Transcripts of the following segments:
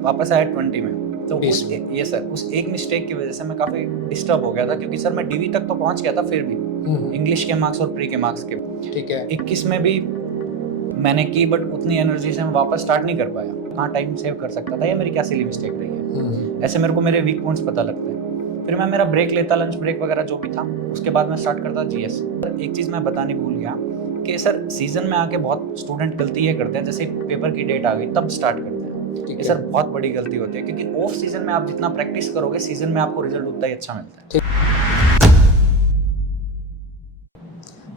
वापस आया 20 में। तो बीस उस में। ये सर उस एक मिस्टेक की वजह से मैं काफ़ी डिस्टर्ब हो गया था, क्योंकि सर मैं डीवी तक तो पहुंच गया था फिर भी इंग्लिश के मार्क्स और प्री के मार्क्स के। ठीक है। 21 में भी मैंने की, बट उतनी एनर्जी से मैं वापस स्टार्ट नहीं कर पाया। कहाँ टाइम सेव कर सकता था, या मेरी क्या सिली मिस्टेक रही है। ऐसे मेरे को मेरे वीक पॉइंट्स पता लगते हैं। फिर मैं मेरा ब्रेक लेता, लंच ब्रेक वगैरह जो भी था, उसके बाद मैं स्टार्ट करता जीएस। एक चीज़ मैं बतानी भूल गया कि सर सीजन में आके बहुत स्टूडेंट गलती ये करते हैं, जैसे पेपर की डेट आ गई तब स्टार्ट करते हैं। ये सर बहुत बड़ी गलती होती है, क्योंकि ऑफ सीजन में आप जितना प्रैक्टिस करोगे, सीजन में आपको रिजल्ट उतना ही अच्छा मिलता है।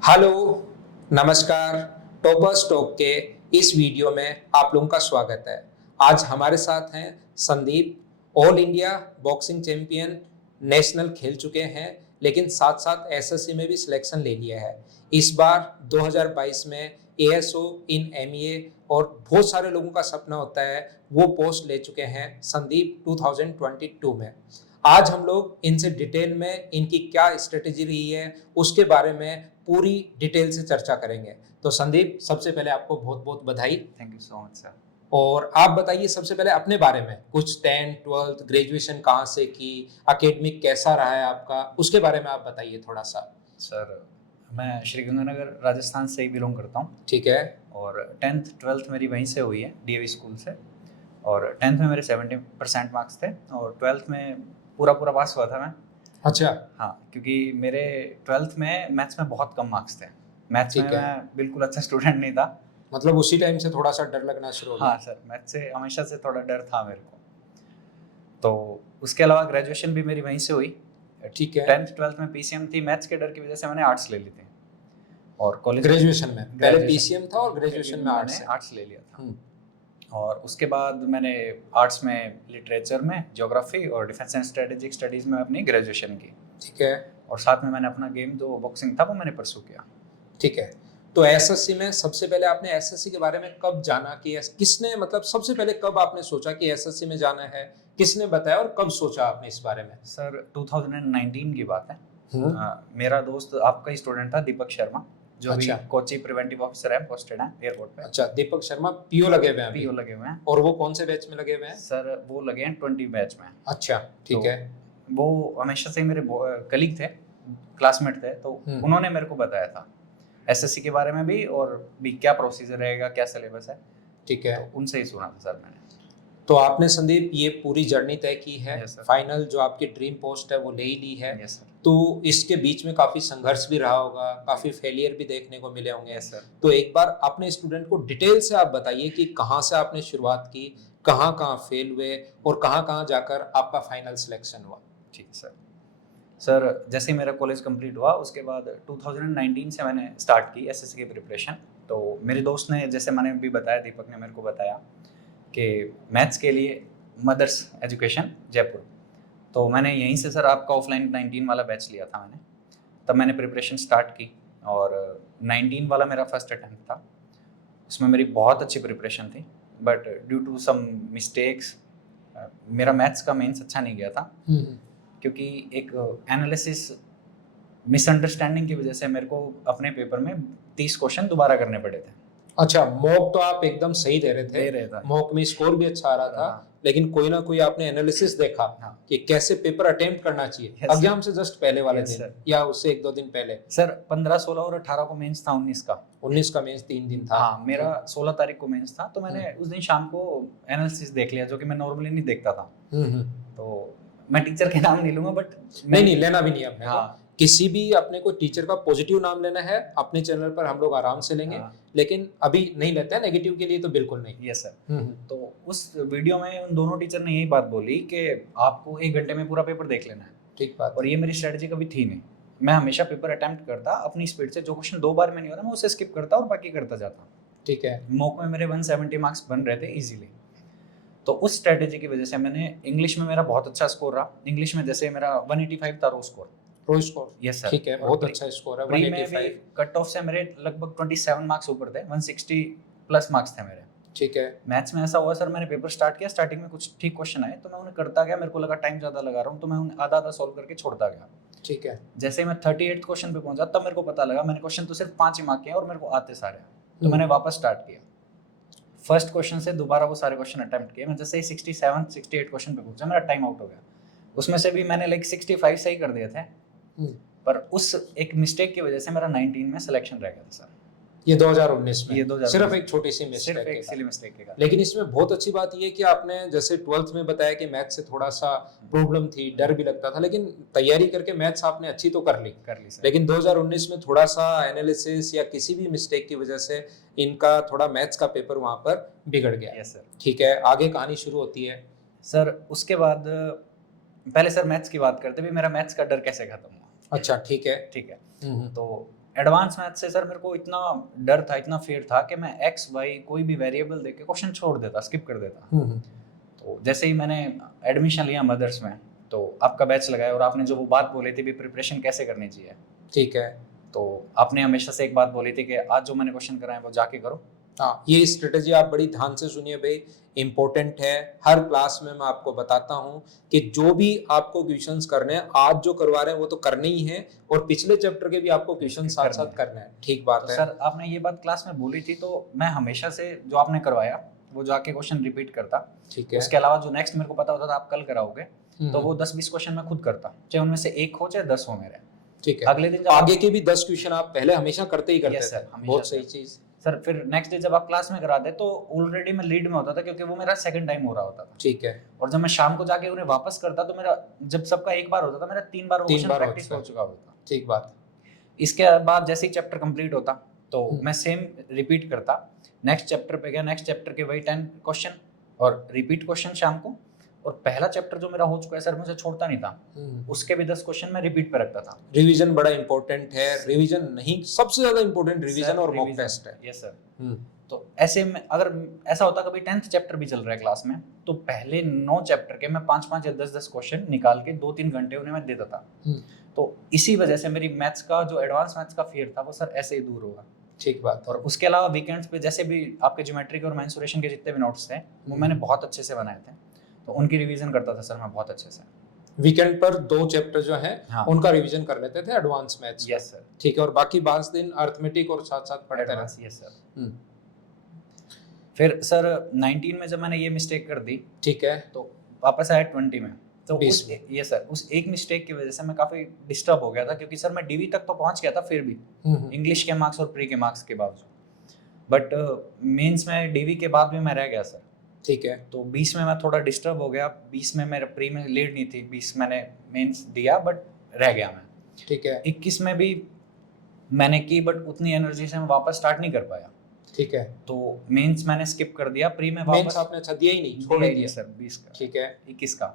हेलो, नमस्कार। टॉपर स्टॉक के इस वीडियो में आप लोगों का स्वागत है। आज हमारे साथ हैं Sandeep, all India boxing champion, national खेल चुके हैं, लेकिन साथ साथ एसएससी में भी सिलेक्शन ले लिया है। इस बार 2022 में एएसओ इन एमईए, और बहुत सारे लोगों का सपना होता है वो पोस्ट ले चुके हैं संदीप 2022 में। आज हम लोग इनसे डिटेल में इनकी क्या स्ट्रेटेजी रही है उसके बारे में पूरी डिटेल से चर्चा करेंगे। तो संदीप, सबसे पहले आपको बहुत बहुत बधाई। Thank you so much sir. और आप बताइए सबसे पहले अपने बारे में कुछ, 10th 12th ग्रेजुएशन कहाँ से की, एकेडमिक कैसा रहा है आपका, उसके बारे में आप बताइए थोड़ा सा। सर मैं श्री गंगानगर राजस्थान से ही बिलोंग करता हूँ। ठीक है। और 10th 12th मेरी वहीं से हुई है, डीएवी स्कूल से। और 10th में मेरे 70% मार्क्स थे, और 12th में पूरा पास हुआ था मैं। अच्छा। हाँ, क्योंकि मेरे 12th में मैथ्स में बहुत कम मार्क्स थे। मैथ्स में ठीक है। मैं बिल्कुल अच्छा स्टूडेंट नहीं था। मतलब उसी टाइम से थोड़ा सा डर लगना शुरू हो गया। हाँ सर, मैथ्स से हमेशा से थोड़ा डर था मेरे को। तो उसके अलावा ग्रेजुएशन भी मेरी वहीं से हुई। ठीक है। 10th 12th में पीसीएम थी, मैथ्स के डर की वजह से मैंने आर्ट्स ले ली थी। और कॉलेज ग्रेजुएशन में पहले पीसीएम था और ग्रेजुएशन में मैंने आर्ट्स ले लिया था। और उसके बाद मैंने आर्ट्स में लिटरेचर में ज्योग्राफी और डिफेंस एंड स्ट्रेटेजिक स्टडीज़ में अपनी ग्रेजुएशन की। ठीक है। और साथ में मैंने अपना गेम जो बॉक्सिंग था वो मैंने परसू किया। ठीक है। तो एसएससी में सबसे पहले आपने एसएससी के बारे में कब जाना कि किसने, मतलब सबसे पहले कब आपने सोचा कि एसएससी में जाना है, किसने बताया और कब सोचा आपने इस बारे में? सर 2019 की बात है। मेरा दोस्त आपका ही स्टूडेंट था, दीपक शर्मा, जो अच्छा। भी कोची प्रिवेंटिव ऑफिसर है, पोस्टेड है एयरपोर्ट पे। अच्छा, दीपक शर्मा पीओ लगे हुए हैं अभी? पीओ लगे हुए हैं। और वो कौन से बैच में लगे हुए हैं? सर वो लगे हैं 20 बैच में। अच्छा, ठीक तो है। वो हमेशा से मेरे कलीग थे, क्लासमेट थे, तो उन्होंने मेरे को बताया था एसएससी के बारे में भी, और भी क्या प्रोसीजर रहेगा, क्या सिलेबस है। ठीक है। तो उनसे ही सुना था सर मैंने। तो आपने संदीप ये पूरी जर्नी तय की है, Yes, sir. फाइनल जो आपकी ड्रीम पोस्ट है वो ले ही ली है। Yes, sir. तो इसके बीच में काफी संघर्ष भी रहा होगा, काफी फेलियर भी देखने को मिले होंगे। Yes, sir. तो एक बार अपने स्टूडेंट को डिटेल से आप बताइए कि कहाँ से आपने शुरुआत की, कहाँ कहाँ फेल हुए और कहाँ कहाँ जाकर आपका फाइनल सिलेक्शन हुआ। ठीक है सर। सर जैसे ही मेरा कॉलेज कंप्लीट हुआ उसके बाद 2019 से मैंने स्टार्ट की एसएससी की प्रिपरेशन। तो मेरे दोस्त ने, जैसे मैंने भी बताया, दीपक ने मेरे को बताया कि मैथ्स के लिए मदर्स एजुकेशन जयपुर। तो मैंने यहीं से सर आपका ऑफलाइन 19 वाला बैच लिया था मैंने। तब मैंने प्रिपरेशन स्टार्ट की, और 19 वाला मेरा फर्स्ट अटैम्प्ट था। उसमें मेरी बहुत अच्छी प्रिपरेशन थी, but due to some mistakes मेरा मैथ्स का मेंस अच्छा नहीं गया था, क्योंकि एक एनालिसिस मिसअंडरस्टैंडिंग की वजह से मेरे को अपने पेपर में 30 क्वेश्चन दोबारा करने पड़े थे। अच्छा, मॉक तो आप एकदम सही दे रहे थे, मॉक में स्कोर भी अच्छा आ रहा था। हाँ। लेकिन कोई ना कोई आपने एनालिसिस देखा। हाँ। कि कैसे पेपर अटेम्प्ट करना चाहिए। एग्जाम से जस्ट पहले वाले दिन या उससे 1-2 दिन पहले। सर 15, 16 और 18 को मेंस था। 19 का मेंस 3 दिन था। हाँ, मेरा 16 तारीख को मेंस था। तो मैंने उस दिन शाम को एनालिसिस देख लिया, जो कि मैं नॉर्मली नहीं देखता था। तो मैं टीचर के नाम नहीं लूंगा, बट नहीं लेना भी नहीं अपने। हाँ। किसी भी अपने को टीचर का पॉजिटिव नाम लेना है अपने चैनल पर, हम लोग आराम से लेंगे। हाँ। लेकिन अभी नहीं लेते हैं, नेगेटिव के लिए तो बिल्कुल नहीं। Yes sir. तो उस वीडियो में उन दोनों टीचर ने यही बात बोली कि आपको 1 घंटे में पूरा पेपर देख लेना है। ठीक बात। और ये मेरी स्ट्रेटजी कभी थी नहीं। मैं हमेशा पेपर अटेम्प्ट करता अपनी स्पीड से, जो क्वेश्चन 2 बार में नहीं होता मैं उसे स्किप करता और बाकी करता जाता। ठीक है। मॉक में मेरे 170 मार्क्स बन रहे थे इजीली। तो उस स्ट्रेटजी की वजह से मैंने, इंग्लिश में मेरा बहुत अच्छा स्कोर रहा। इंग्लिश में जैसे मेरा 185 था रो स्कोर। Yes sir. ठीक है, बहुत अच्छा स्कोर है। 185 कट ऑफ से मेरे लगभग 27 मार्क्स ऊपर थे, 160 प्लस मार्क्स थे मेरे। ठीक है। मैथ्स में ऐसा हुआ सर, मैंने पेपर स्टार्ट किया, स्टार्टिंग में कुछ ठीक क्वेश्चन आए तो मैं उन्हें करता गया, मेरे को लगा टाइम ज्यादा लगा रहा हूँ, तो मैं उन्हें आधा सॉल्व करके छोड़ता गया। ठीक है। जैसे ही मैं 38 क्वेश्चन पे पहुंचा तब मेरे को पता लगा मैंने क्वेश्चन तो सिर्फ 5 ही मार्क किए और मेरे को आते सारे, तो मैंने वापस स्टार्ट किया। फर्स्ट क्वेश्चन से दोबारा वो सारे क्वेश्चन अटेम्प्ट किए। मैं जैसे ही 67 68 क्वेश्चन पे पहुंचा, मेरा टाइम आउट हो गया। उसमें से भी मैंने लाइक 65 सही कर दिए थे, पर उस एक मिस्टेक की वजह से मेरा 19 में सिलेक्शन रह गया था सर। ये 2019 में ये 2019 सिर्फ एक छोटी सी सिर्फ मिस्टेक एक सिली मिस्टेक के कारण। लेकिन इसमें बहुत अच्छी बात ये है कि आपने जैसे 12th में बताया कि मैथ से थोड़ा सा प्रॉब्लम थी, डर भी लगता था, लेकिन तैयारी करके मैथ्स आपने अच्छी तो कर ली सर। लेकिन 2019 में थोड़ा सा एनालिसिस या किसी भी मिस्टेक की वजह से इनका थोड़ा मैथ्स का पेपर वहां पर बिगड़ गया। Yes sir. ठीक है, आगे कहानी शुरू होती है सर। उसके बाद पहले सर मैथ्स की बात करते भी, मेरा मैथ्स का डर कैसे खत्म हुआ। अच्छा, ठीक है। ठीक है। तो एडवांस मैथ से सर मेरे को इतना डर था, इतना फियर था कि मैं एक्स वाई कोई भी वेरिएबल देख के क्वेश्चन छोड़ देता, स्किप कर देता। तो जैसे ही मैंने एडमिशन लिया मदर्स में, तो आपका बैच लगाया और आपने जो वो बात बोली थी भी प्रिपरेशन कैसे करनी चाहिए, ठीक है, तो आपने हमेशा से एक बात बोली थी कि आज जो मैंने क्वेश्चन कराए वो जाके करो। हाँ, ये स्ट्रेटेजी आप बड़ी ध्यान से सुनिए भाई, इम्पोर्टेंट है। हर क्लास में मैं आपको बताता हूँ कि जो भी आपको क्वेश्चंस करने हैं, आज जो करवा रहे हैं वो तो करने ही है, और पिछले चैप्टर के भी आपको क्वेश्चन साथ साथ करना है। ठीक बात है। सर आपने ये बात क्लास में बोली थी, तो मैं हमेशा से जो आपने करवाया वो जाके क्वेश्चन रिपीट करता। ठीक है। उसके अलावा जो नेक्स्ट मेरे को पता होता था आप कल कराओगे, तो वो 10-20 क्वेश्चन मैं खुद करता, चाहे उनमें से एक हो चाहे 10 हो मेरे। ठीक है। अगले दिन आगे के भी 10 क्वेश्चन आप पहले हमेशा करते ही करते थे। सर, बहुत सही चीज सर। फिर नेक्स्ट डे जब आप क्लास में कराते तो ऑलरेडी मैं लीड में होता था, क्योंकि वो मेरा सेकंड टाइम हो रहा होता था। ठीक है। और जब मैं शाम को जाके उन्हें वापस करता तो मेरा, जब सबका एक बार होता था, मेरा 3 बार क्वेश्चन प्रैक्टिस हो चुका होता। ठीक बात। इसके बाद जैसे ही चैप्टर कंप्लीट होता तो मैं सेम रिपीट करता, नेक्स्ट चैप्टर पे गया, नेक्स्ट चैप्टर के वही 10 क्वेश्चन और रिपीट क्वेश्चन शाम को। और पहला चैप्टर जो मेरा हो चुका है सर, मुझे छोड़ता नहीं था, उसके भी 10 क्वेश्चन मैं रिपीट पे रखता था। रिवीजन बड़ा इंपॉर्टेंट है। रिवीजन नहीं, सबसे ज्यादा इंपॉर्टेंट रिवीजन और मॉक टेस्ट है। Yes sir. तो ऐसे में अगर ऐसा होता कभी 10th चैप्टर भी चल रहा है क्लास में, तो पहले 9 चैप्टर के मैं 5-5 या 10-10 क्वेश्चन निकाल के 2-3 घंटे उन्हें मैं देता था। तो इसी वजह से मेरी मैथ्स का जो एडवांस मैथ्स का फियर था वो सर ऐसे ही दूर होगा। ठीक बात। और उसके अलावा वीकेंड्स पे जैसे भी आपके ज्योमेट्री के और मेंसुरेशन के जितने भी नोट्स थे वो मैंने बहुत अच्छे से बनाए थे, तो उनकी रिवीजन करता था सर मैं बहुत अच्छे से। वीकेंड पर 2 चैप्टर जो है हाँ, उनका रिवीजन कर लेते थे एडवांस मैथ्स। Yes sir. ठीक है। और बाकी 5 दिन अर्थमेटिक और साथ साथ पढ़ते रहे। Yes sir. फिर सर 19 में जब मैंने ये मिस्टेक कर दी, ठीक है, तो वापस आया 20 में। तो ये सर उस एक मिस्टेक की वजह से मैं काफी डिस्टर्ब हो गया था, क्योंकि सर मैं डीवी तक तो पहुंच गया था फिर भी इंग्लिश के मार्क्स और प्री के मार्क्स के बावजूद, बट मेंस में डीवी के बाद भी मैं रह गया सर। ठीक है। तो 20 में मैं थोड़ा डिस्टर्ब हो गया, 20 में मेरा प्री में लीड नहीं थी, 20 मैंने मेंस दिया बट रह गया मैं। ठीक है। 21 में भी मैंने की बट उतनी एनर्जी से मैं वापस स्टार्ट नहीं कर पाया। ठीक है। तो मेंस मैंने स्किप कर दिया, प्री में वापस मेंस आपने अच्छा दिया ही नहीं, छोड़ दिया सर 20 का। ठीक है। 21 का।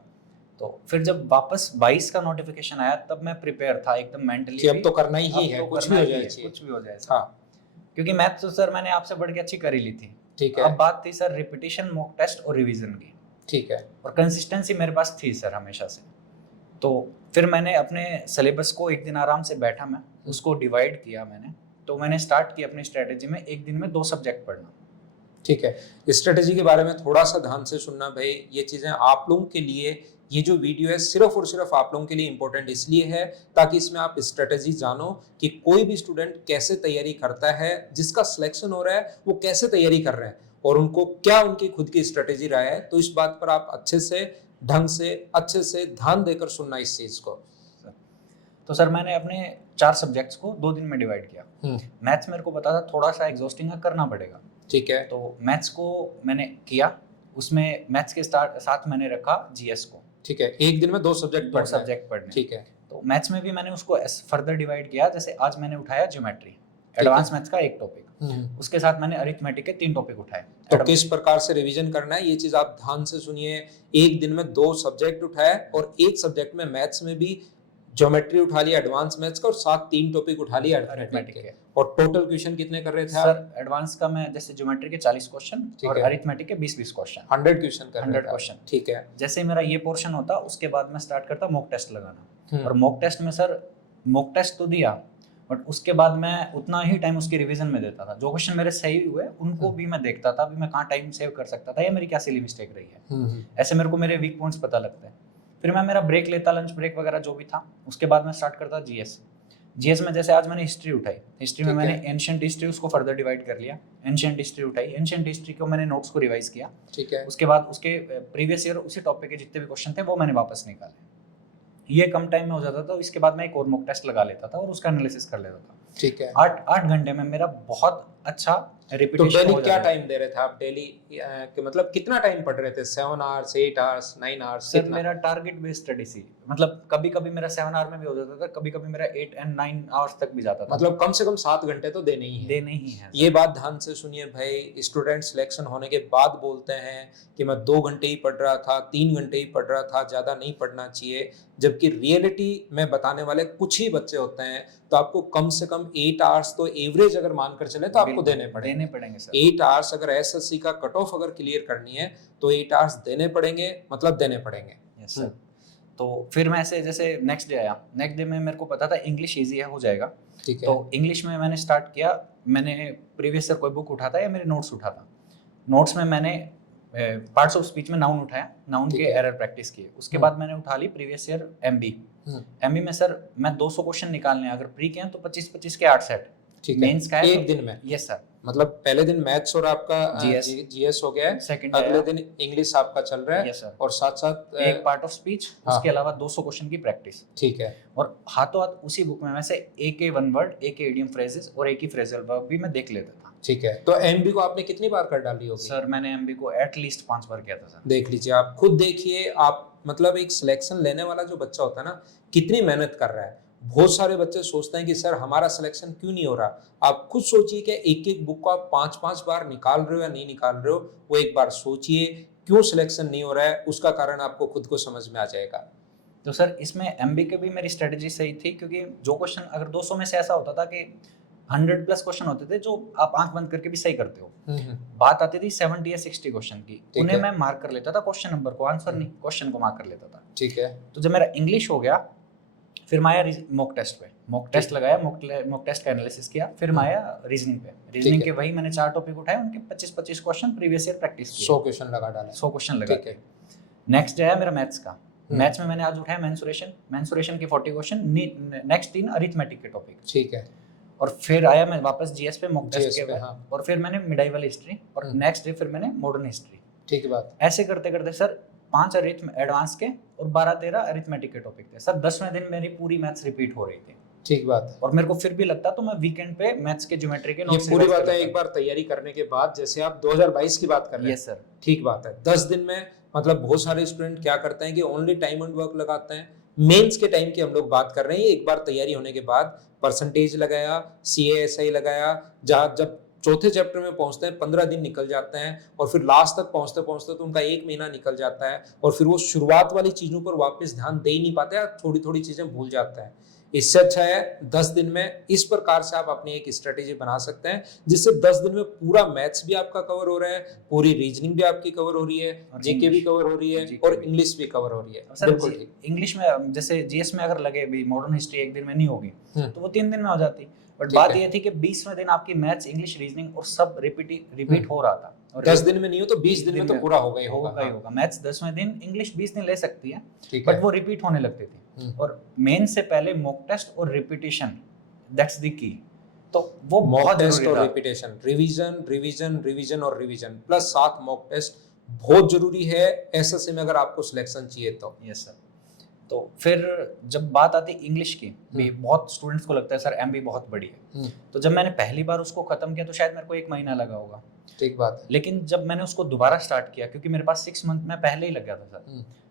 तो फिर जब वापस 22 का नोटिफिकेशन आया तब मैं प्रिपेयर था एकदम मेंटली कि अब तो करना ही है, कुछ भी हो जाए, कुछ भी हो जाए। हाँ, क्योंकि मैथ तो सर मैंने आपसे बढ़ के अच्छी कर ही ली थी। ठीक है। अब बात थी सर रिपीटिशन, मॉक टेस्ट और रिवीजन की। ठीक है। और कंसिस्टेंसी मेरे पास थी सर हमेशा से। तो फिर मैंने अपने सिलेबस को एक दिन आराम से बैठा, मैं उसको डिवाइड किया मैंने। तो मैंने स्टार्ट की अपनी स्ट्रेटेजी में एक दिन में 2 सब्जेक्ट पढ़ना। ठीक है। स्ट्रेटेजी के बारे में थोड़ा सा ध्यान से सुनना भाई, ये चीजें आप लोगों के लिए, ये जो वीडियो है सिर्फ और सिर्फ आप लोगों के लिए इंपॉर्टेंट इसलिए है ताकि इसमें आप स्ट्रेटेजी जानो कि कोई भी स्टूडेंट कैसे तैयारी करता है, जिसका सिलेक्शन हो रहा है वो कैसे तैयारी कर रहे हैं और उनको क्या उनकी खुद की स्ट्रेटेजी रहा है। तो इस बात पर आप अच्छे से, ढंग से, अच्छे से ध्यान देकर सुनना इस चीज को। तो सर मैंने अपने 4 सब्जेक्ट्स को 2 दिन में डिवाइड किया। मैथ्स मेरे को पता था थोड़ा सा एग्जॉस्टिंग है, करना पड़ेगा। ठीक है। तो मैथ्स को मैंने किया, उसमें मैथ्स के साथ मैंने रखा जीएस को। ठीक है। एक दिन में 2 सब्जेक्ट पढ़ने। ठीक है। तो मैथ्स में भी मैंने उसको फर्दर डिवाइड किया। जैसे आज मैंने उठाया ज्योमेट्री, एडवांस मैथ्स का एक टॉपिक, उसके साथ मैंने अरिथमेटिक के 3 टॉपिक उठाए। तो किस प्रकार से रिवीजन करना है ये चीज आप ध्यान से सुनिए। एक दिन में 2 सब्जेक्ट उठाए और एक सब्जेक्ट में मैथ्स में भी ज्योमेट्री उठा लिया एडवांस मैथ्स का और साथ 3 टॉपिक उठा लिया अरिथमेटिक के। और टोटल क्वेश्चन कितने कर रहे थे सर? एडवांस का मैं जैसे ज्योमेट्री के 40 क्वेश्चन और अरिथमेटिक के 20-20 क्वेश्चन, 100 क्वेश्चन कर 100 क्वेश्चन। ठीक है। जैसे मेरा ये पोर्शन होता उसके बाद मैं स्टार्ट करता मॉक टेस्ट लगाना। और मॉक टेस्ट में सर मॉक टेस्ट तो दिया बट उसके बाद मैं उतना ही टाइम उसकी रिवीजन में देता था। जो क्वेश्चन मेरे सही हुए उनको भी मैं देखता था, अभी मैं कहाँ टाइम सेव कर सकता था या मेरी क्या सिली मिस्टेक रही है। ऐसे मेरे को मेरे वीक पॉइंट्स पता लगते हैं। फिर मैं मेरा ब्रेक लेता, लंच ब्रेक वगैरह जो भी था, उसके बाद मैं स्टार्ट करता जीएस। जीएस में जैसे आज मैंने हिस्ट्री उठाई, हिस्ट्री में ठीक मैंने है। एंशियंट हिस्ट्री उसको फर्दर डिवाइड कर लिया, एंशियंट हिस्ट्री उठाई, एंशियंट हिस्ट्री को मैंने नोट्स को रिवाइज किया, ठीक है। उसके बाद उसके प्रीवियस ईयर उसी टॉपिक के जितने भी क्वेश्चन थे वो मैंने वापस निकाले। ये कम टाइम में हो जाता था, इसके बाद मैं एक और मॉक टेस्ट लगा लेता था और उसका एनालिसिस कर लेता था। ठीक है। 8 घंटे में मेरा बहुत अच्छा तो रिपीटेशन डेली हो क्या जाता था। टाइम दे रहे थे आप डेली, कि मतलब कितना टाइम पढ़ रहे थे? 7 आवर्स, 8 आवर्स, 9 आवर्स, सर कितना? मेरा टारगेट बेस्ड स्टडी सी, मतलब कभी कभी मेरा 7 आवर में भी हो जाता था, कभी कभी मेरा 8 और 9 आवर्स तक भी जाता था। मतलब कम से कम 7 घंटे तो देने ही है। देने ही है ये बात ध्यान से सुनिए भाई, स्टूडेंट सिलेक्शन होने के बाद बोलते हैं कि मैं 2 घंटे ही पढ़ रहा था, 3 घंटे ही पढ़ रहा था, ज़्यादा नहीं पढ़ना चाहिए, जबकि रियलिटी में बताने वाले कुछ ही बच्चे होते हैं। तो आपको कम से कम 8 आवर्स तो एवरेज अगर मानकर चले तो आपको देने पड़ेंगे सर। 8 आवर्स। अगर एसएससी का कट ऑफ अगर क्लियर करनी है तो 8 आवर्स देने पड़ेंगे, मतलब देने पड़ेंगे। Yes sir. तो फिर मैं ऐसे जैसे नेक्स्ट डे आया, नेक्स्ट डे में मेरे को पता था इंग्लिश ईजी है, हो जाएगा। ठीक है। तो इंग्लिश में मैंने स्टार्ट किया, मैंने प्रीवियस ईयर कोई बुक उठाता या मेरे नोट्स उठाता, नोट्स में मैंने पार्ट्स ऑफ स्पीच में नाउन उठाया, नाउन के एरर प्रैक्टिस किए। उसके बाद मैंने उठा ली प्रीवियस ईयर एमबी। एमबी में सर मैं 200 क्वेश्चन निकालने हैं, अगर प्री के हैं तो 25-25 के 8 सेट। ठीक मेंस का है एक दिन में? Yes sir. मतलब पहले दिन मैथ्स और आपका जीएस हो गया है, सेकंड अगले दिन इंग्लिश आपका चल रहा है, यस सर, और साथ साथ एक पार्ट ऑफ स्पीच, उसके अलावा 200 क्वेश्चन की प्रैक्टिस। ठीक है। और हाथों हाथ उसी बुक में से एक एक वन वर्ड, एक इडियम फ्रेजेस और एक ही फ्रेजल वर्ब भी मैं देख लेता था। ठीक है। तो एमबी को आपने कितनी बार कर डाली होगी? सर मैंने एमबी को एटलीस्ट 5 बार किया था सर। देख लीजिए, आप खुद देखिए, आप मतलब एक सिलेक्शन लेने वाला जो बच्चा होता है ना, कितनी मेहनत कर रहा है। बहुत सारे बच्चे सोचते हैं कि सर हमारा सिलेक्शन क्यों नहीं हो रहा। आप खुद सोचिए कि एक एक बुक को आप 5-5 बार निकाल रहे हो या नहीं निकाल रहे हो, वो एक बार सोचिए क्यों सिलेक्शन नहीं हो रहा है, उसका कारण आपको खुद को समझ में आ जाएगा। तो सर इसमें एमबी के भी मेरी स्ट्रेटेजी सही थी, क्योंकि जो क्वेश्चन अगर 200 में से ऐसा होता था कि 100 प्लस क्वेश्चन होते थे जो आप आंख बंद करके भी सही करते हो, बात आती थी 70 या 60 क्वेश्चन की, उन्हें मैं मार्क कर लेता था, क्वेश्चन नंबर को, आंसर नहीं, क्वेश्चन को मार्क कर लेता था। ठीक है। तो जब मेरा इंग्लिश हो गया, फिर मैं आया मॉक टेस्ट पे, मॉक टेस्ट लगाया, मॉक टेस्ट का एनालिसिस किया, फिर मैं आया रीजनिंग पे। रीजनिंग के वही मैंने 4 टॉपिक उठाए, उनके 25-25 क्वेश्चन प्रीवियस ईयर प्रैक्टिस किए, 100 क्वेश्चन लगा डाले, 100 क्वेश्चन लगा के। नेक्स्ट डे आया मेरा मैथ्स का, मैथ्स में मैंने आज उठाया मेंसुरेशन के 40 क्वेश्चन, नेक्स्ट 3 अरिथमेटिक के टॉपिक। ठीक है। और फिर आया मैं वापस जीएस पे मॉक टेस्ट के बाद, हाँ। और फिर मैंने मिडाइवल हिस्ट्री, और नेक्स्ट डे फिर मैंने मॉडर्न हिस्ट्री। ठीक है बात। ऐसे करते करते सर 5 एडवांस के और 12-13 अरिथमेटिक के टॉपिक थे सर। 10वें दिन मेरी पूरी मैथ्स रिपीट हो रही थी। ठीक बात। और मेरे को फिर भी लगता तो मैं वीकेंड पे मैथ्स के ज्योमेट्री के नोट्स, ये पूरी बात है एक बार तैयारी करने के बाद, जैसे आप 2022 की बात कर रहे हैं। Yes sir. ठीक बात है। 10 दिन में, मतलब बहुत सारे स्टूडेंट क्या करते हैं कि ओनली टाइम एंड वर्क लगाते हैं। मेंस के टाइम की हम लोग बात कर रहे हैं, एक बार तैयारी होने के बाद परसेंटेज लगाया, CASI लगाया, जब चौथे चैप्टर में पहुंचते हैं 15 दिन निकल जाते हैं, और फिर लास्ट तक पहुंचते पहुंचते तो उनका 1 महीना निकल जाता है, और फिर वो शुरुआत वाली चीजों पर वापस ध्यान दे ही नहीं पाते, थोड़ी थोड़ी चीजें भूल जाते हैं। इससे अच्छा है 10 दिन में इस प्रकार से आप अपनी एक स्ट्रेटेजी बना सकते हैं, जिससे 10 दिन में पूरा मैथ्स भी आपका कवर हो रहा है, पूरी रीजनिंग भी आपकी कवर हो रही है, जीके भी कवर हो रही है, और इंग्लिश भी कवर हो रही है। बिल्कुल ठीक। इंग्लिश में जैसे जीएस में अगर लगे भी मॉडर्न हिस्ट्री एक दिन में नहीं होगी तो वो 3 दिन में हो जाती। बट बात ये थी कि 20वें दिन आपकी मैथ्स, इंग्लिश, रीजनिंग और सब रिपीट हो रहा था। और 10 दिन में नहीं हो तो 20 दिन में तो पूरा होगा ही होगा। मैथ्स 10वें दिन, इंग्लिश 20 दिन ले सकती है, बट वो रिपीट होने लगती थी। और मेन से पहले मॉक टेस्ट और रिपीटिशन, दैट्स द की। तो वो मॉक टेस्ट और रिपीटिशन, रिवीजन और रिवीजन प्लस साथ मॉक टेस्ट बहुत जरूरी है एसएससी में, अगर आपको सिलेक्शन चाहिए तो। Yes sir. तो फिर जब बात आती इंग्लिश की, भी बहुत स्टूडेंट्स को लगता है सर एमबी बहुत बड़ी है, तो जब मैंने पहली बार उसको खत्म किया तो शायद मेरे को 1 महीना लगा होगा। ठीक बात है। लेकिन जब मैंने उसको दोबारा स्टार्ट किया, क्योंकि मेरे पास 6 मंथ में पहले ही लग गया था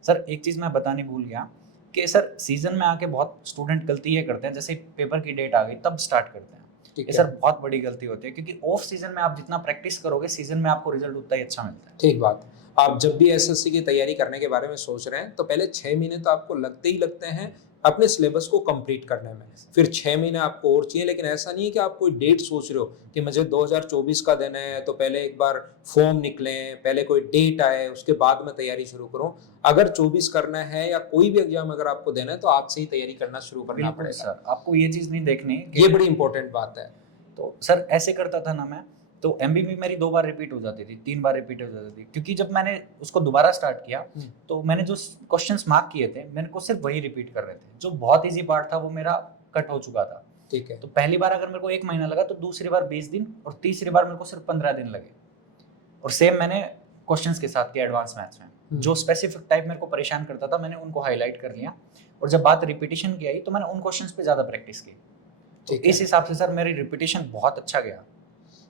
सर। एक चीज मैं बताने भूल गया कि सर सीजन में आके बहुत स्टूडेंट गलती ये करते हैं, जैसे पेपर की डेट आ गई तब स्टार्ट करते हैं। ये सर बहुत बड़ी गलती होती है, क्योंकि ऑफ सीजन में आप जितना प्रैक्टिस करोगे, सीजन में आपको रिजल्ट उतना ही अच्छा मिलता है। ठीक बात। आप जब भी एसएससी की तैयारी करने के बारे में सोच रहे हैं तो पहले 6 महीने तो आपको लगते ही लगते हैं अपने सिलेबस को कंप्लीट करने में, फिर 6 महीने आपको और चाहिए। लेकिन ऐसा नहीं है कि आप कोई डेट सोच रहे हो कि मुझे 2024 का देना है तो पहले एक बार फॉर्म निकले, पहले कोई डेट आए, उसके बाद में तैयारी शुरू करूं। अगर 24 करना है या कोई भी एग्जाम अगर आपको देना है तो आज से ही तैयारी करना शुरू करना पड़ेगा सर। आपको ये चीज नहीं देखनी, ये बड़ी इंपॉर्टेंट बात है। तो सर ऐसे करता था ना मैं, तो एमबी भी मेरी 2 बार रिपीट हो जाती थी, 3 बार रिपीट हो जाती थी, क्योंकि जब मैंने उसको दोबारा स्टार्ट किया तो मैंने जो क्वेश्चंस मार्क किए थे, मैंने को सिर्फ वही रिपीट कर रहे थे। जो बहुत इजी पार्ट था वो मेरा कट हो चुका था। ठीक है। तो पहली बार अगर मेरे को 1 महीना लगा तो दूसरी बार 20 दिन और तीसरी बार मेरे को सिर्फ 15 दिन लगे। और सेम मैंने क्वेश्चंस के साथ किया एडवांस मैथ्स में। जो स्पेसिफिक टाइप मेरे को परेशान करता था मैंने उनको हाईलाइट कर लिया, और जब बात रिपीटिशन की आई तो मैंने उन क्वेश्चंस पे ज़्यादा प्रैक्टिस की। तो इस हिसाब से सर मेरी रिपीटिशन बहुत अच्छा गया।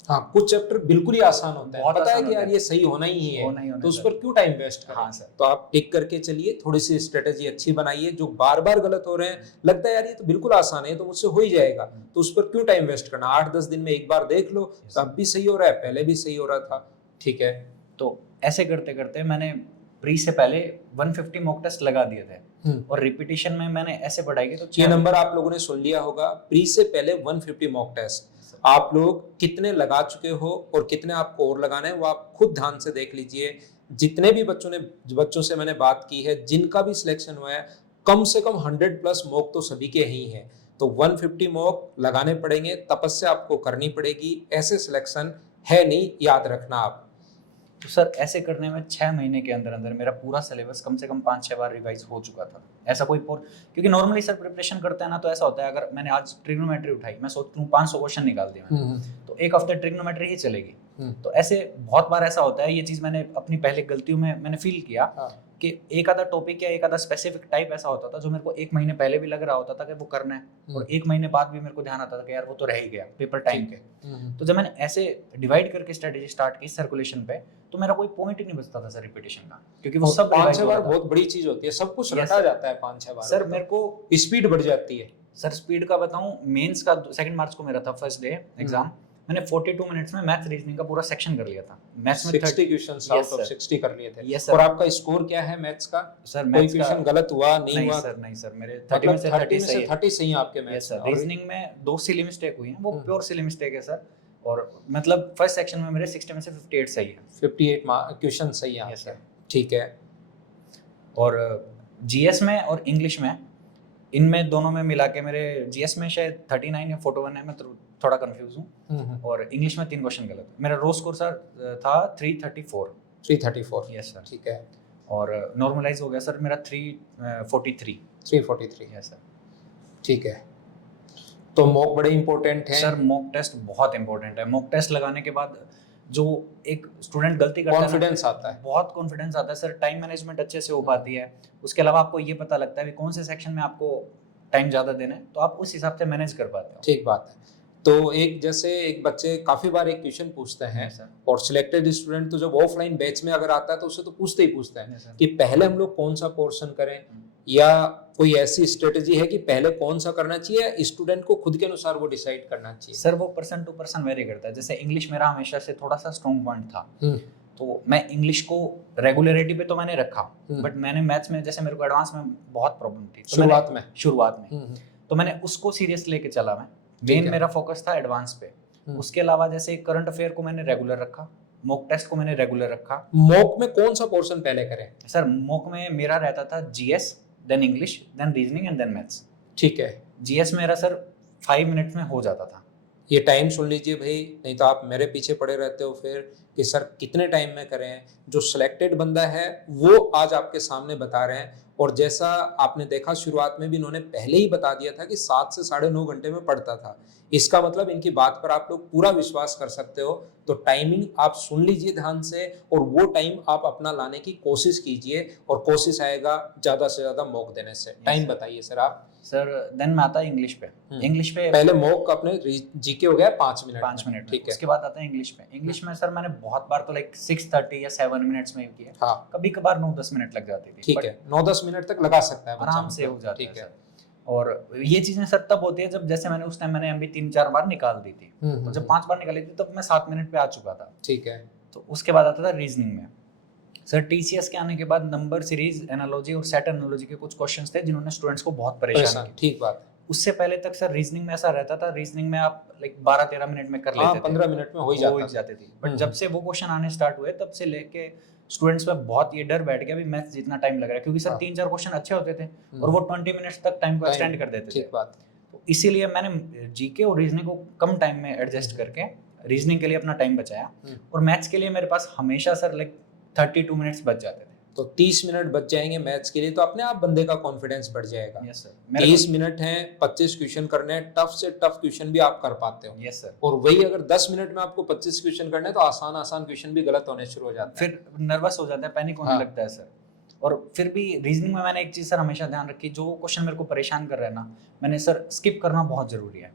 हाँ, कुछ चैप्टर बिल्कुल ही आसान होता है, बहुत पता है आसान कि यार होता है। ये सही होना ही है, होना ही होना तो है उस सर। पर क्यों टाइम वेस्ट करें। हाँ सर। तो आप टिक करके चलिए, थोड़ी सी स्ट्रेटेजी अच्छी बनाइए। जो बार बार गलत हो रहे हैं, लगता है यार ये तो बिल्कुल आसान है, तो मुझसे हो ही जाएगा, तो उस पर क्यों टाइम वेस्ट करना। 8-10 दिन में एक बार देख लो, तब भी सही हो रहा है, पहले भी सही हो रहा था। ठीक है। तो ऐसे करते करते मैंने प्री से पहले 150 मॉक टेस्ट लगा दिए थे, और रिपीटिशन में मैंने ऐसे पढ़ाई की तो ये नंबर आप लोगों ने सुन लिया होगा, प्री से पहले 150 मॉक टेस्ट। आप लोग कितने लगा चुके हो और कितने आपको और लगाने हैं वो आप खुद ध्यान से देख लीजिए। जितने भी बच्चों से मैंने बात की है, जिनका भी सिलेक्शन हुआ है, कम से कम 100+ मॉक तो सभी के ही हैं। तो 150 मॉक लगाने पड़ेंगे, तपस्या आपको करनी पड़ेगी, ऐसे सिलेक्शन है नहीं, याद रखना आप। तो सर ऐसे करने में 6 महीने के अंदर अंदर मेरा पूरा सिलेबस कम से कम 5-6 बार रिवाइज हो चुका था। ऐसा कोई क्योंकि नॉर्मली सर प्रिपरेशन करते हैं ना, तो ऐसा होता है अगर मैंने आज ट्रिग्नोमेट्री उठाई, मैं सोचता हूँ 500 क्वेश्चन निकाल दिया मैंने, तो एक हफ्ते ट्रिग्नोमेट्री ही चलेगी। तो ऐसे बहुत बार ऐसा होता है, ये चीज़ मैंने अपनी पहले गलतियों में मैंने फील किया कि एक आधा टॉपिक या एक आधा स्पेसिफिक टाइप ऐसा होता था जो मेरे को 1 महीने पहले भी लग रहा होता था कि वो करना है, और 1 महीने बाद भी मेरे को ध्यान आता था कि यार वो तो रह ही गया पेपर टाइम के। तो जब मैंने ऐसे डिवाइड करके स्ट्रेटेजी स्टार्ट की सर्कुलेशन पे, तो मेरा कोई पॉइंट ही नहीं बचता था सर रिपीटिशन का, क्योंकि वो सब 5-6 बार बहुत बड़ी चीज होती है, सब कुछ रटा जाता है 5-6 बार। सर मेरे को स्पीड बढ़ जाती है। सर स्पीड का बताऊं, मेंस का 2 मार्च को मेरा था फर्स्ट डे एग्जाम, मैंने 42 मिनट्स में मैथ्स रीजनिंग का पूरा सेक्शन कर लिया था। मैथ्स में 60 क्वेश्चंस आउट ऑफ 60 कर लिए थे। यस और आपका स्कोर क्या है मैथ्स का? सर कोई मैथ्स क्वेश्चन गलत हुआ नहीं हुआ? नहीं सर मेरे 30 में से 30 सही है आपके मैथ्स में। रीजनिंग में 2 सिली मिस्टेक हुई हैं, वो प्योर सिली मिस्टेक है सर, और मतलब फर्स्ट सेक्शन में मेरे 60 में से 58 सही है। 58 क्वेश्चन सही है आपके। ठीक है। और जीएस में और इंग्लिश में, इनमें दोनों में मिला के मेरे जीएस में शायद 39 या 41 है, मैं थोड़ा कंफ्यूज हूँ, और इंग्लिश में 3 क्वेश्चन गलत। मेरा रो स्कोर सर था 334। Yes sir. ठीक है। और नॉर्मलाइज हो गया सर मेरा 343। Yes sir. ठीक है। तो मॉक बड़े इंपॉर्टेंट है सर, मॉक टेस्ट बहुत इंपॉर्टेंट है। मॉक टेस्ट लगाने के बाद जो एक स्टूडेंट गलती करता है, कॉन्फिडेंस आता है, बहुत कॉन्फिडेंस आता है सर, टाइम मैनेजमेंट अच्छे से हो पाती है। उसके अलावा आपको ये पता लगता है कि कौन से सेक्शन में आपको टाइम ज़्यादा देना है, तो आप उस हिसाब से मैनेज कर पाते हो। ठीक बात है। तो एक बच्चे काफी बार एक क्वेश्चन पूछते हैं, और सिलेक्टेड स्टूडेंट तो जब ऑफलाइन बैच में अगर आता है तो उससे तो पूछते हैं कि पहले हम लोग कौन सा पोर्शन करें, या कोई ऐसी स्ट्रेटेजी है कि पहले कौन सा करना चाहिए, स्टूडेंट को खुद के अनुसार वो डिसाइड करना चाहिए। सर वो पर्सन टू पर्सन वेरी करता है। जैसे इंग्लिश मेरा हमेशा से थोड़ा सा स्ट्रॉन्ग पॉइंट था, तो मैं इंग्लिश को रेगुलरिटी पे तो मैंने रखा, बट मैंने मैथ्स में, जैसे मेरे को एडवांस में बहुत प्रॉब्लम थी शुरुआत में, तो मैंने उसको सीरियस लेके चला। मैं मेन मेरा फोकस था एडवांस पे। उसके अलावा जैसे करंट अफेयर को मैंने रेगुलर रखा, मॉक टेस्ट को मैंने रेगुलर रखा। मॉक में कौन सा पोर्शन पहले करें? सर मॉक में मेरा रहता था GS, then English, then reasoning and then maths. ठीक है। जीएस मेरा सर 5 मिनट्स में हो जाता था। ये टाइम सुन लीजिए भाई, नहीं तो आप मेरे पीछे पड़े रहते हो फिर कि सर कितने टाइम में करें। जो सिलेक्टेड बंदा है वो आज आपके सामने बता रहे हैं, और जैसा आपने देखा शुरुआत में भी इन्होंने पहले ही बता दिया था कि 7 से 9.5 घंटे में पढ़ता था। इसका मतलब इनकी बात पर आप लोग पूरा विश्वास कर सकते हो। तो टाइमिंग आप सुन लीजिए ध्यान से, और वो टाइम आप अपना लाने की कोशिश कीजिए, और कोशिश आएगा ज़्यादा से ज़्यादा मॉक देने से। टाइम बताइए सर आप। सर देन मैं आता है इंग्लिश पे। इंग्लिश पे पहले मॉक अपने जीके हो गया 5 मिनट। ठीक है। उसके बाद आता है इंग्लिश पे। इंग्लिश में सर मैंने बहुत बार तो 6:30 या 7 मिनट्स में किया। हाँ। कभी कभार 9-10 मिनट लग जाती थी। ठीक है, 9-10 मिनट तक लगा सकता है, आराम से हो जाता है। ठीक है। और ये चीजें सर तब होती है जब, जैसे मैंने उस टाइम मैंने एमबी 3-4 बार निकाल दी थी, और जब 5 बार निकाली थी तब मैं 7 मिनट पे आ चुका था। ठीक है। तो उसके बाद आता था रीजनिंग में। सर टीसीएस के आने के बाद नंबर सीरीज एनालॉजी और सेट एनालॉजी के कुछ क्वेश्चंस थे जिन्होंने स्टूडेंट्स को बहुत परेशान किया। ठीक बात। उससे पहले तक सर रीजनिंग में ऐसा रहता था, रीजनिंग में आप 12-13 मिनट में कर लेते थे, 15 मिनट में हो ही जाते थे। बट जब से वो क्वेश्चन आने स्टार्ट हुए तब से लेके स्टूडेंट्स में बहुत ये डर बैठ गया भी मैथ्स जितना टाइम लग रहा है, क्योंकि सर 3-4 क्वेश्चन अच्छे होते थे और वो 20 मिनट्स तक टाइम को एक्सटेंड कर देते थे। ठीक बात। तो इसीलिए मैंने जीके और रीजनिंग को कम टाइम में एडजस्ट करके रीजनिंग के लिए अपना टाइम बचाया, और मैथ्स के लिए मेरे पास हमेशा सर 32 मिनट्स बच जाते थे। तो 30 मिनट बच जाएंगे मैथ्स के लिए, तो अपने आप बंदे का कॉन्फिडेंस बढ़ जाएगा। Yes sir. 30 मिनट हैं, 25 क्वेश्चन करने हैं, टफ से टफ क्वेश्चन भी आप कर पाते हो। Yes sir. और वही अगर 10 मिनट में आपको 25 क्वेश्चन करने हैं तो आसान आसान क्वेश्चन भी गलत होने शुरू हो जाते हैं। फिर नर्वस हो जाता है, पैनिक होने हाँ। लगता है सर। और फिर भी रीजनिंग में मैंने एक चीज़ सर हमेशा ध्यान रखी, जो क्वेश्चन मेरे को परेशान कर रहा है ना, मैंने सर स्किप करना बहुत जरूरी है।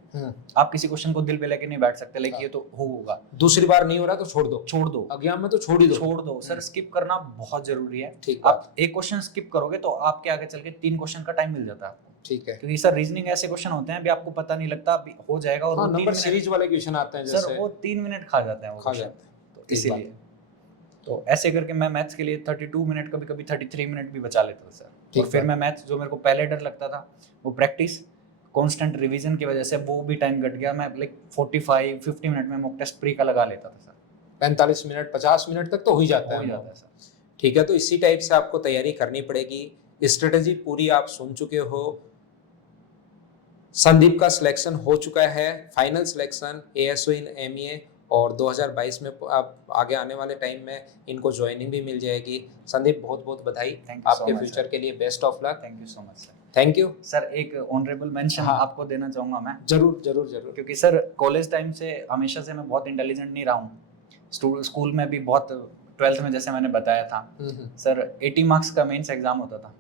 आप किसी क्वेश्चन को दिल पे लेके नहीं बैठ सकते, लाइक ये तो होगा, दूसरी बार नहीं हो रहा तो छोड़ दो, छोड़ दो, एग्जाम में तो छोड़ ही दो, छोड़ दो सर। स्किप करना बहुत जरूरी है। ठीक आप एक क्वेश्चन स्किप करोगे तो आपके आगे चल के 3 क्वेश्चन का टाइम मिल जाता है आपको। ठीक है, क्योंकि सर रीजनिंग ऐसे क्वेश्चन होते हैं अभी आपको पता नहीं लगता, अभी हो जाएगा और हाँ, वो 3 नंबर मिनट सीरीज वाले क्वेश्चन आते हैं सर, जैसे वो 3 मिनट खा जाते हैं वो खा question। जाते हैं। तो इसीलिए तो ऐसे करके मैं मैथ्स के लिए 32 मिनट, कभी कभी 33 मिनट भी बचा लेता था सर। ठीक और फिर बात। मैं मैथ्स, जो मेरे को पहले डर लगता था, वो प्रैक्टिस कांस्टेंट रिवीजन की वजह से वो भी टाइम घट गया। मैं लाइक 45-50 मिनट में मॉक टेस्ट प्री का लगा लेता था सर। 45 मिनट 50 मिनट तक तो हो ही जाता हो ही है। जाता है सर। ठीक है, तो इसी टाइप से आपको तैयारी करनी पड़ेगी। स्ट्रेटेजी पूरी आप सुन चुके हो। संदीप का सिलेक्शन हो चुका है, फाइनल सिलेक्शन ASO इन MEA, और 2022 में आप आगे आने वाले टाइम में इनको ज्वाइनिंग भी मिल जाएगी। संदीप बहुत बहुत बधाई, Thank you so आपके much, फ्यूचर sir. के लिए best of luck. Thank you so much sir. Thank you sir एक ऑनरेबल मेंशन हाँ। आपको देना चाहूँगा मैं, जरूर जरूर जरूर। क्योंकि सर कॉलेज टाइम से हमेशा से मैं बहुत इंटेलिजेंट नहीं रहा हूँ। स्कूल में भी बहुत, 12th में जैसे मैंने बताया था सर, 80 मार्क्स का मेंस एग्जाम होता था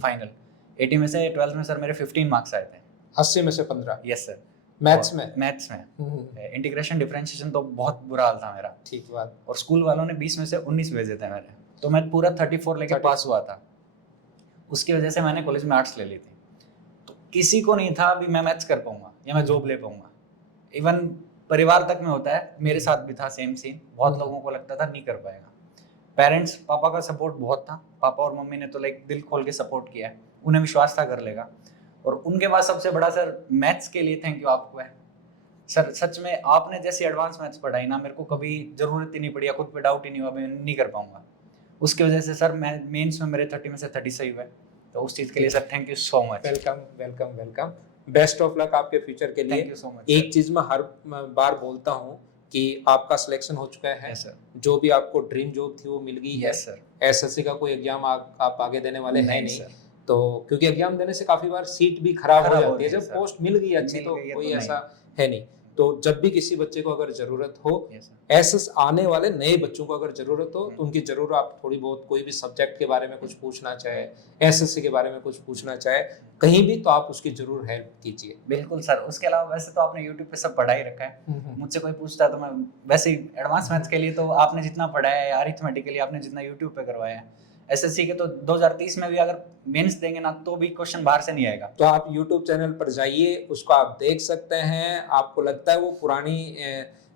फाइनल। 80 में से 12th में सर मेरे 15 मार्क्स आए थे। 80 में से 15? Yes sir. मैथ्स में? मैथ्स में इंटीग्रेशन डिफरेंशिएशन तो बहुत बुरा हाल था मेरा। ठीक बात। और स्कूल वालों ने 20 में से 19 भेजे थे मेरे, तो मैं पूरा 34 लेके पास हुआ था। उसकी वजह से मैंने कॉलेज में आर्ट्स ले ली थी। तो किसी को नहीं था अभी मैं मैथ्स कर पाऊंगा या मैं जॉब ले पाऊंगा। इवन परिवार तक में होता है, मेरे साथ भी था सेम सीन। बहुत लोगों को लगता था नहीं कर पाएगा। पेरेंट्स, पापा का सपोर्ट बहुत था। पापा और मम्मी ने तो लाइक दिल खोल के सपोर्ट किया है, उन्हें विश्वास था कर लेगा। और उनके बाद सबसे बड़ा सर मैथ्स के लिए थैंक यू आपको है सर। सच में आपने जैसी एडवांस मैथ्स पढ़ाई ना, मेरे को कभी जरूरत ही नहीं पड़ी, खुद पे डाउट ही नहीं हुआ मैं नहीं कर पाऊंगा। उसकी वजह से सर मैं मेंस में मेरे 30 में से 30 सही हुए। तो उस चीज़ के लिए sir thank you so much. Welcome welcome welcome. Best of luck आपके फ्यूचर के लिए। Thank you so much. एक चीज मैं हर बार बोलता हूँ कि आपका सिलेक्शन हो चुका है। Yes sir. जो भी आपको ड्रीम जॉब थी वो मिल गई है। Yes sir. SSC का कोई एग्जाम आप आगे देने वाले हैं नहीं, सर। तो क्योंकि एग्जाम देने से काफी बार सीट भी खराब हो जाती है। जब सर। पोस्ट मिल गई अच्छी मिल तो गई है कोई तो ऐसा है नहीं। तो जब भी किसी बच्चे को अगर जरूरत हो, यस सर। ऐसे आने वाले नए बच्चों को अगर जरूरत हो तो उनकी जरूर आप थोड़ी बहुत कोई भी सब्जेक्ट के बारे में कुछ पूछना चाहे, SSC के बारे में कुछ पूछना चाहे कहीं भी, तो आप उसकी जरूर हेल्प कीजिए। बिल्कुल सर। उसके अलावा वैसे तो आपने YouTube पे सब पढ़ा ही रखा है। मुझसे कोई पूछता है तो मैं वैसे ही एडवांस मैथ्स के लिए तो आपने जितना पढ़ाया है, अरिथमेटिक के लिए आपने जितना YouTube पे करवाया है, SSC के तो 2030 में भी अगर मेंस देंगे ना तो भी क्वेश्चन बाहर से नहीं आएगा। तो आप YouTube चैनल पर जाइए, उसको आप देख सकते हैं। आपको लगता है वो पुरानी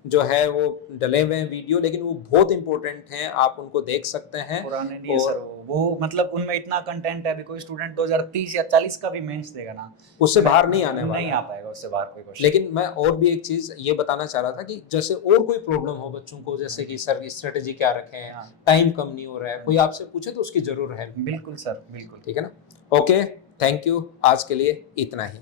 जो है वो डले हुए हैं वीडियो, लेकिन वो बहुत इंपॉर्टेंट हैं, आप उनको देख सकते हैं। पुराने नहीं है सर वो मतलब उनमें इतना कंटेंट है। अभी कोई स्टूडेंट 2030 या 40 का भी मेंस देगा ना, उससे बाहर नहीं आने वाला, नहीं आ पाएगा उससे बाहर कोई क्वेश्चन। लेकिन मैं और भी एक चीज ये बताना चाह रहा था कि जैसे और कोई प्रॉब्लम हो बच्चों को, जैसे कि सर स्ट्रेटेजी क्या रखें, टाइम कम नहीं हो रहा है, कोई आपसे पूछे तो उसकी जरूर हेल्प। बिल्कुल सर, बिल्कुल। ठीक है ना। Okay, thank you. आज के लिए इतना ही।